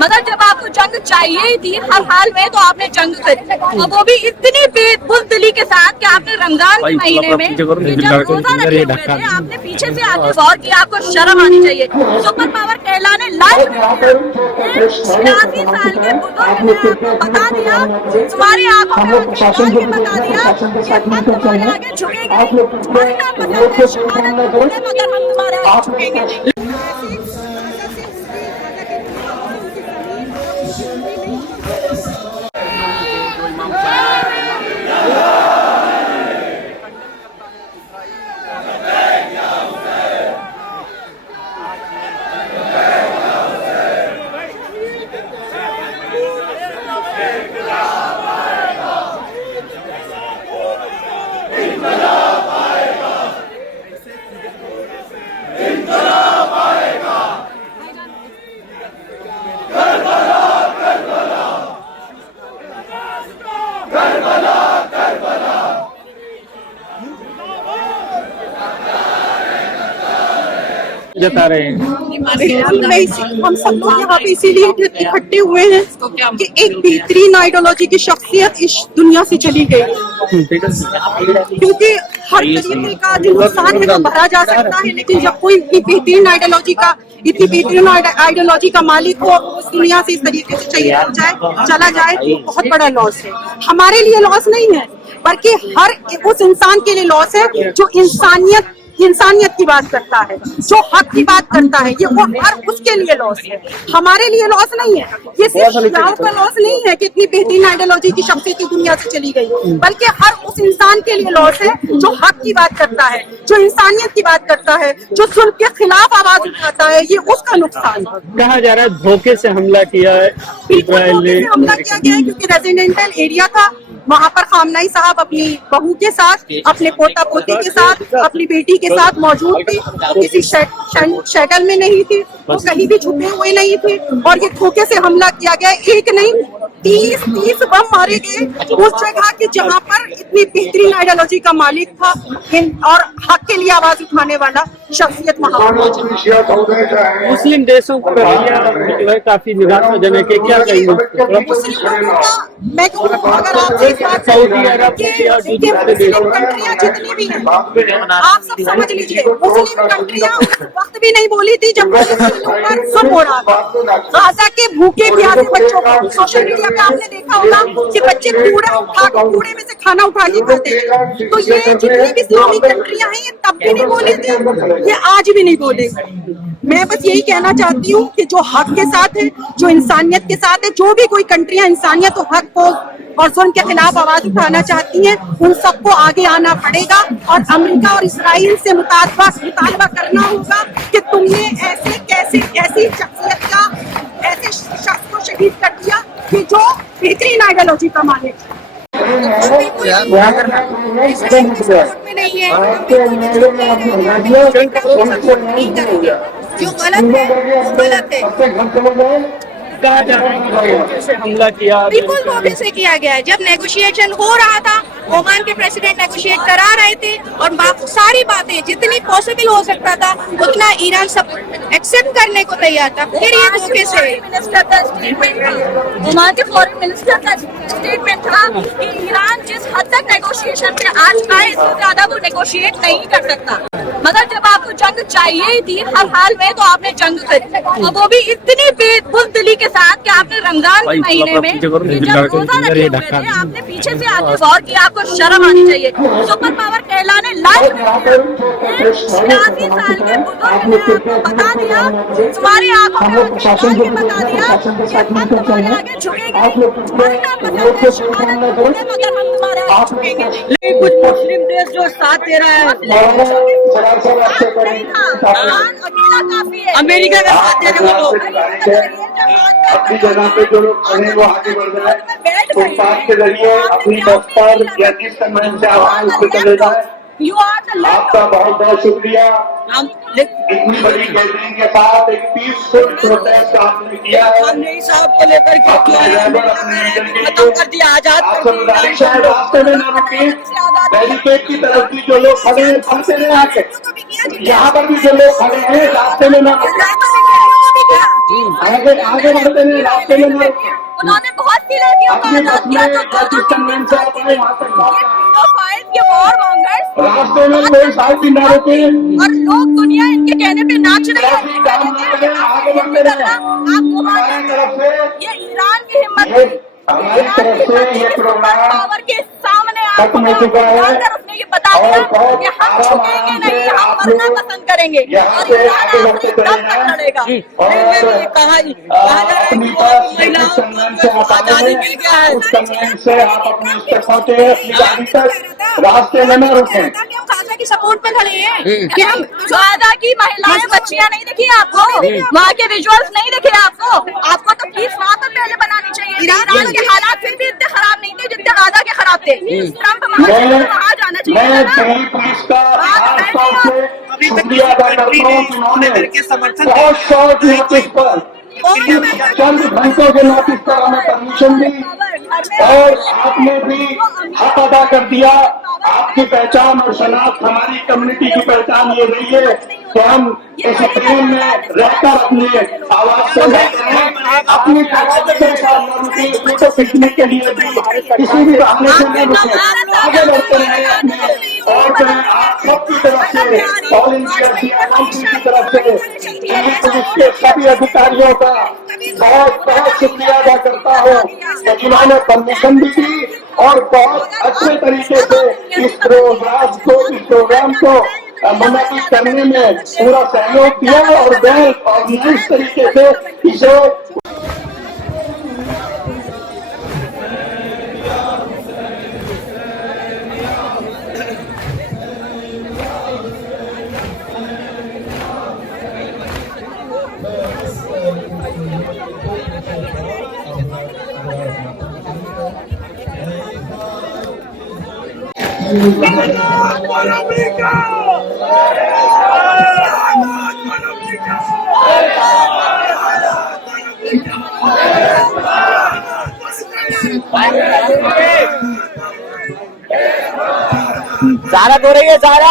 मगर जब आपको जंग चाहिए ही थी हर हाल में, तो आपने जंग करी, और वो भी इतनी बेबुजदिली के साथ कि आपने रमजान के महीने में जब रोजा रखे हुए थे, आपने पीछे से आके वॉर किया। आपको शर्म आनी चाहिए। सुपर पावर कहलाने लायक एक 86 साल के बुजुर्ग ने आपको बता दिया, तुम्हारी आंखों में आंखें डाल के बता दिया कि हम तुम्हारे आगे झुकेंगे नहीं, मरना पसंद है, शहादत मगर हम तुम्हारे आगे झुकेंगे नहीं। जता रहे हैं। हम सब लोग यहाँ पे इसीलिए इकट्ठे हुए हैं कि एक बेहतरीन आइडियोलॉजी की शख्सियत इस दुनिया से चली गई, क्योंकि हर तरीके का जो नुकसान है वो भरा जा सकता है, लेकिन जब कोई इतनी बेहतरीन आइडियोलॉजी का मालिक हो उस दुनिया से इस तरीके से चला जाए तो बहुत बड़ा लॉस है। हमारे लिए लॉस नहीं है, बल्कि हर उस इंसान के लिए लॉस है जो इंसानियत की बात करता है, जो हक की बात करता है। ये वो हर उसके लिए लॉस है, हमारे लिए लॉस नहीं है। ये सिर्फ शियाओं का लॉस नहीं है कि इतनी बेहतरीन आइडियोलॉजी की शख्सियत दुनिया से चली गई, बल्कि हर उस इंसान के लिए लॉस है जो हक की बात करता है, जो इंसानियत की बात करता है, जो जुल्म के खिलाफ आवाज उठाता है। ये उसका नुकसान है। कहा जा रहा है धोखे से हमला किया है इजराइल ने, हमला किया गया है क्योंकि रेजिडेंटल एरिया था। वहाँ पर खामनाई साहब अपनी बहू के साथ, अपने पोता पोती के साथ, अपनी बेटी के साथ मौजूद थी। वो किसी शटल में नहीं थी, वो कहीं भी छुपे हुए नहीं थे, और ये धोखे से हमला किया गया। एक नहीं 30 बम मारे गए उस जगह के जहाँ पर इतनी बेहतरीन आइडियोलॉजी का मालिक था और हक के लिए आवाज उठाने वाला शख्सियत वहाँ। मुस्लिम देशों को रवैया काफी निराशाजनक है, क्या कहेंगे? मैं कहूँ अगर आपसे इस बात सऊदी अरब मुस्लिम कंट्रियाँ जितनी भी हैं, आप सब समझ लीजिए, मुस्लिम कंट्रियाँ उस वक्त भी नहीं बोली थी जब सुन हो रहा था। गाजा के भूखे प्यासे बच्चों को सोशल मीडिया पे आपने देखा होगा कि बच्चे कूड़े में से खाना उठा के खाते हैं। तो ये जितनी भी इस्लामिक कंट्रियाँ हैं, ये तब भी नहीं बोले थे, ये आज भी नहीं बोलेंगे। मैं बस यही कहना चाहती हूँ कि जो हक के साथ है, जो इंसानियत के साथ है, जो भी कोई कंट्रियां इंसानियत और हक को और जुल्म के खिलाफ आवाज उठाना चाहती हैं, उन सबको आगे आना पड़ेगा और अमेरिका और इसराइल से मुतालबा करना होगा कि तुमने ऐसी शख्स को शहीद कर दिया कि जो बेहतरीन आइडियोलॉजी का मालिक है। जो गलत है गलत है। कहा जा रहा है से हमला किया, बिल्कुल धोखे से किया गया है। जब नेगोशिएशन हो रहा था, ओमान के प्रेसिडेंट नेगोशिएट करा रहे थे और सारी बातें जितनी पॉसिबल हो सकता था उतना ईरान सब एक्सेप्ट करने को तैयार था। फिर ये धोखे से ओमान के फॉरेन मिनिस्टर का स्टेटमेंट था कि ईरान जिस हद तक नेगोशिएशन पे आज आए, इससे ज्यादा वो नेगोशिएट नहीं कर सकता। मगर जब आपको जंग चाहिए ही थी हर हाल में, तो आपने जंग करी, और वो भी इतनी बेबुजदिली के साथ कि आपने रमजान के महीने में जब रोजा रखे हुए थे, आपने पीछे से आके वॉर किया। आपको शर्म आनी चाहिए। सुपर पावर कहलाने लायक एक 86 साल के बुजुर्ग ने आपको बता दिया, तुम्हारी आंखों में आंखें डाल के बता दिया कि हम तुम्हारे आगे झुकेंगे नहीं, मरना पसंद है, शहादत मगर हम तुम्हारे आगे झुकेंगे नहीं। कुछ मुस्लिम देश जो साथ दे रहा है, अकेला काफी है। अमेरिका का साथ दे रहे वो अपनी जगह पे जो लोग खड़े वो आगे बढ़ जाए, फुटपाथ के जरिए अपनी दफ्तर या जिस समय से आवाज पे चले जाए। आपका बहुत बहुत शुक्रिया। इतनी बड़ी गैदरिंग के साथ एक पीसफुल प्रोटेस्ट आपने किया है। हमने इस साहब को लेकर के खत्म कर दिया, आजाद शायद रास्ते में ना रुके, बैरिकेड की तरफ भी जो लोग खड़े हैं फंसे रहे आके, यहाँ पर भी जो लोग खड़े हैं रास्ते में ना रुके। आगे बढ़ते हैं रास्ते में उन्होंने बहुत सी लड़कियों को आजाद किया तो ये वॉर मॉन्गर्स रास्ते में कोई साथ भी ना रुके और लोग दुनिया इनके कहने पे नाच रहे हैं। ये ईरान की हिम्मत हमारी तरफ से ये प्रोग्राम पावर के सामने खत्म हो चुका है उसने ये बता दिया कि हम झुकेंगे नहीं, हम मरना पसंद करेंगे और ईरान आखिरी दम तक लड़ेगा। अपनी आजादी मिल गया है उस संघर्ष से आप अपने उस तक पहुंचे अपनी गाड़ी तक रास्ते में न रुके। गाजा की सपोर्ट पे खड़े हैं कि हम गाजा की महिलाएं बच्चियां नहीं दिखी आपको, वहाँ के विजुअल्स नहीं दिखे आपको तो प्लीज वहाँ पर पहले बनानी चाहिए। ईरान के हालात फिर भी इतने खराब नहीं थे जितने गाजा के खराब थे। ट्रम्प वहाँ जाना चाहिए। मैं दिल्ली पुलिस का खासतौर से शुक्रिया अदा करता हूँ कि उन्होंने बहुत शॉर्ट नोटिस पर चंद घंटों के नोटिस पर हमें परमिशन दी और आपने भी हक अदा कर दिया। आपकी पहचान और शनाख्त हमारी कम्युनिटी की पहचान ये रही है कि हम इस प्रेम में रहकर अपने आवाज से अपनी फोटो खींचने के लिए भी किसी भी बहाने से नहीं रुके, आगे बढ़ते रहे अपने। और आप सबकी तरफ से ऑल इंडिया काउंसिल की तरफ से दिल्ली पुलिस के सभी अधिकारियों का बहुत बहुत शुक्रिया अदा करता हूँ कि जिन्होंने परमिशन भी दी और बहुत अच्छे तरीके से इस प्रोग्राम को मुनक्किद करने में पूरा सहयोग किया और वेल ऑर्गेनाइज तरीके से इसे ज़ारा हो रही है ज़ारा